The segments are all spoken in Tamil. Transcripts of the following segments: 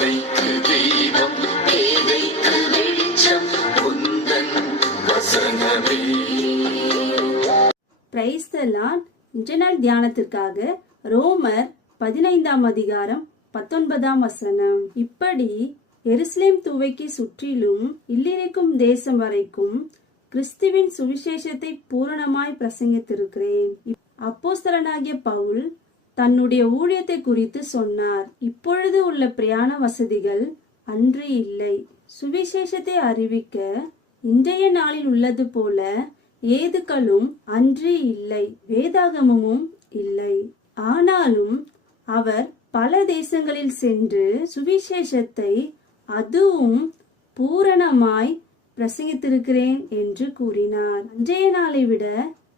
பாதைக்கு தீபம், பேதைக்கு வெளிச்சம் உந்தன் வசனமே. Praise the Lord. இன்றைய நாள் தியானத்திற்காக ரோமர் 15ஆம் அதிகாரம் 19ஆம் வசனம். இப்படி எருசலேம் துவைக்கு சுற்றிலும் இல்லிருக்கும் தேசம் வரைக்கும் கிறிஸ்துவின் சுவிசேஷத்தை பூரணமாய் பிரசங்கித்திருக்கிறேன். அப்போஸ்தலனாகிய பவுல் தன்னுடைய ஊழியத்தை குறித்து சொன்னார். இப்பொழுது உள்ள பிரயாண வசதிகள் அன்று இல்லை. சுவிசேஷத்தை அறிவிக்க இன்றைய நாளில் உள்ளது போல ஏதுக்களும் அன்று இல்லை, வேதாகமும் இல்லை. ஆனாலும் அவர் பல தேசங்களில் சென்று சுவிசேஷத்தை அதுவும் பூரணமாய் பிரசங்கித்திருக்கிறேன் என்று கூறினார். அன்றைய நாளை விட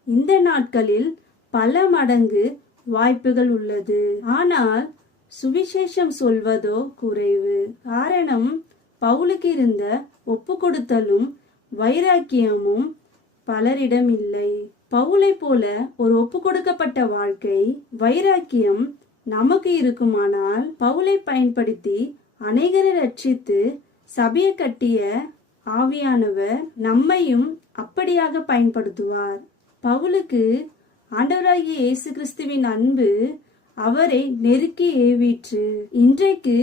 இந்த நாட்களில் பல மடங்கு வாய்ப்புகள் உள்ளது. ஆனால் சுவிசேஷம் சொல்வதோ குறைவு. காரணம், பவுலுக்கு இருந்த ஒப்பு கொடுத்தலும் வைராக்கியமும் பலரிடம் இல்லை. பவுலை போல ஒரு ஒப்பு கொடுக்கப்பட்ட வாழ்க்கை, வைராக்கியம் நமக்கு இருக்குமானால் பவுலை பயன்படுத்தி அநேகரை ரட்சித்து சபையை கட்டிய ஆவியானவர் நம்மையும் அப்படியாக பயன்படுத்துவார். பவுலுக்கு ஆண்டவராகிய இயேசு கிறிஸ்துவின் அன்பு அவரை நெருக்கி ஏவிற்று. இன்றைக்கு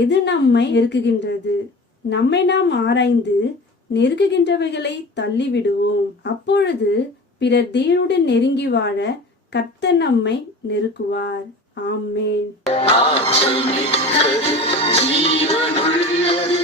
எது நம்மை நெருக்குகின்றது? நம்மை நாம் ஆராய்ந்து நெருக்குகின்றவைகளை தள்ளிவிடுவோம். அப்பொழுது பிறர் தேவனுடன் நெருங்கி வாழ கர்த்தர் நம்மை நெருக்குவார். ஆமென். ஆற்றல் மிக்கது, ஜீவனுள்ளது,